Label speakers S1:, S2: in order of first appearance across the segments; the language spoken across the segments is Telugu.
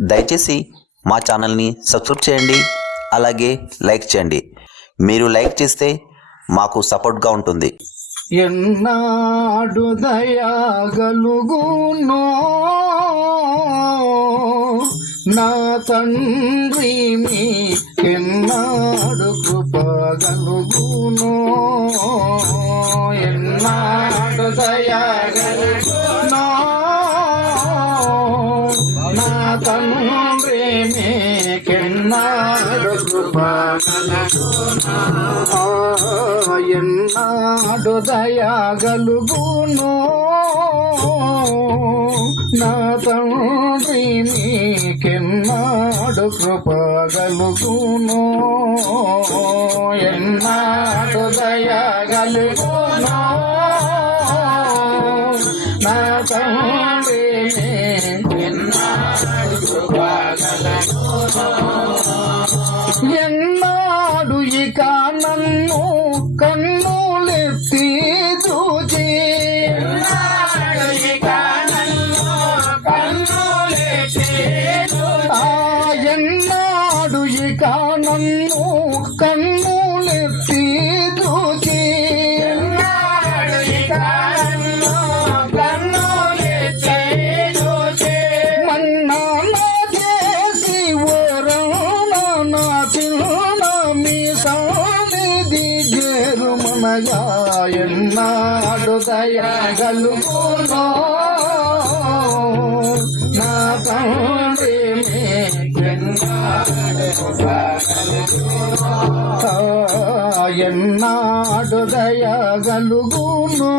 S1: దయచేసి మా ఛానల్ని సబ్స్క్రైబ్ చేయండి అలాగే లైక్ చేయండి. మీరు లైక్ చేస్తే మాకు సపోర్ట్గా ఉంటుంది.
S2: ఎన్నాడు దయాగలుగునో నా తండ్రి మీ ఎన్నాడు కృపగలుగునో. ఎన్నాడు దయాగలుగు ఎన్నాడు దయాగలుగును నా తండ్రి నీకెన్నాడు కృపగలుగును ఎన్నాడు దయాగలుగును నా తండ్రి ఎన్నాడు దయగలుగునో నా తండ్రి ఎన్నాడు దయగలుగునో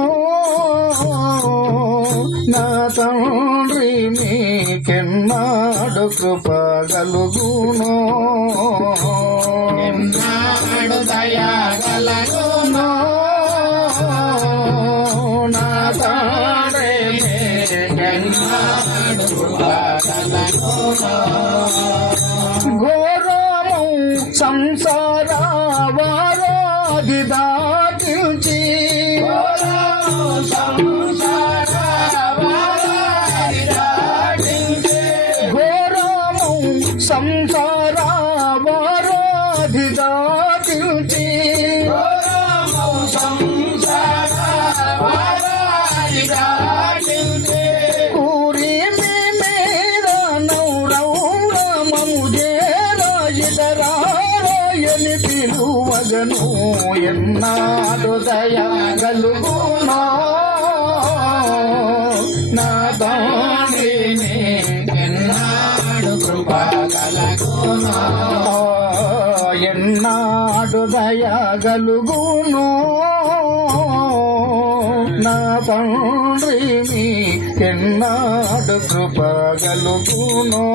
S2: నా తండ్రి మీకెన్నాడు కృపగలుగును ఎన్నాడు దయగలుగు సంసార వారాది దాటించి ఘోరము సంసార వారాది దాటించి కూరి మీద నౌరౌరమము అని పిలువగను ఎన్నాడు దయగలుగునో? నా తండ్రిని ఎన్నాడు కృపగలుగునో? ఎన్నాడు దయగలుగునో? నా తండ్రి ఎన్నాడు కృపగలుగునో?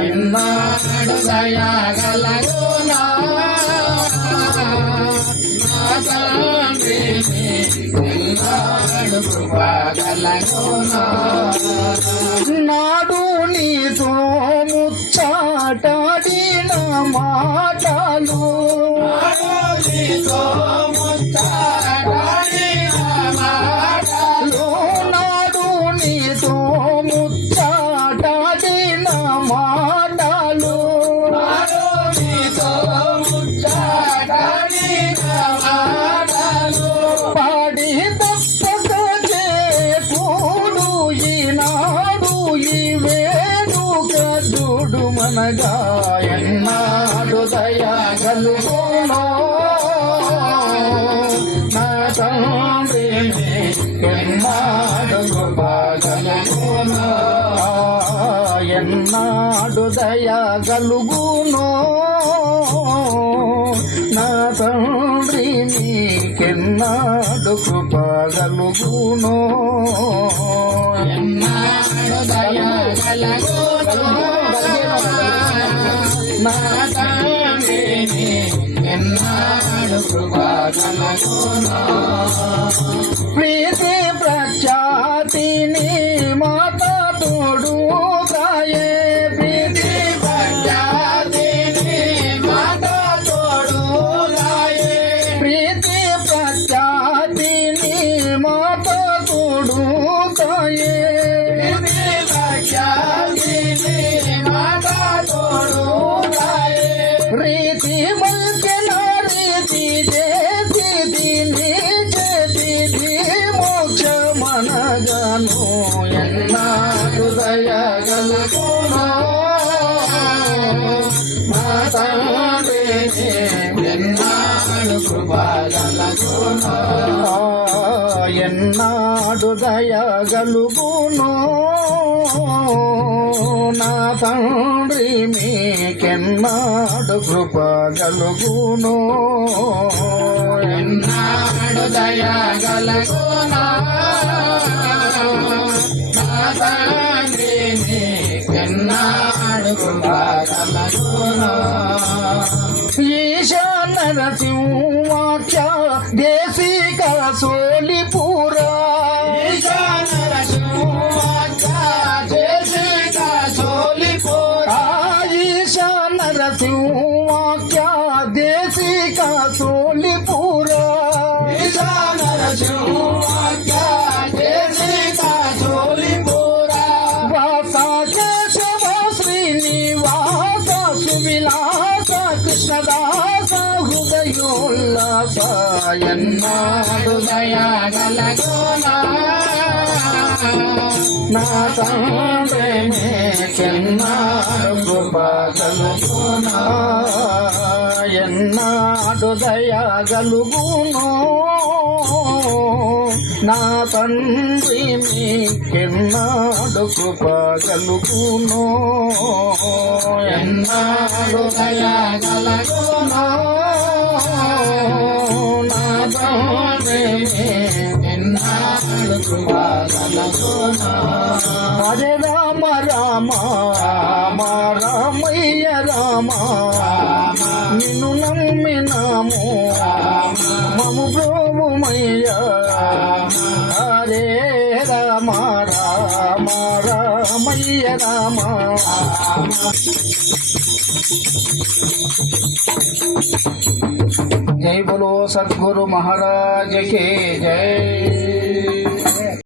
S2: ఎన్నాడు దయగలుగునో? మీకెన్నాడు చూడు మనగా దయా దయగలుగునో నా తండ్రి ఎన్నాడు కృపగలుగునో ఎన్నాడు నా తండ్రి నీకెన్నాడు కృపగలుగునో ఎన్నాడు తండ్రి నీకెన్నాడు ఎన్నాడు కృప దయగలుగును? నా తండ్రి మీకెన్నాడు కృపగలుగును? ఎన్నాడు దయగలుగును? నా తండ్రి మీకెన్నాడు मोक्षा देसी का सोली पूरा. ईशान रसिवा क्या देसी का सोली ईशान रसिवा क्या देसी का सोली पूरा. वासा केशव श्रीनिवास सुविलास कृष्णदास ఎన్నాడు దయగలగోనా నా తండ్రి మీకెన్నాడు కృపగలుగునా ఎన్నాడు దయగలుగును. నా తండ్రి మీకెన్నాడు కృప ఎన్నాడు హరే రామ రామ రామ రామయ్య రామ. నిన్ను నమ్మినాము. మము బ్రోమయ్య హరే రామ రామ రామయ్య రామ. జై బలో సద్గురు మహారాజకే జై.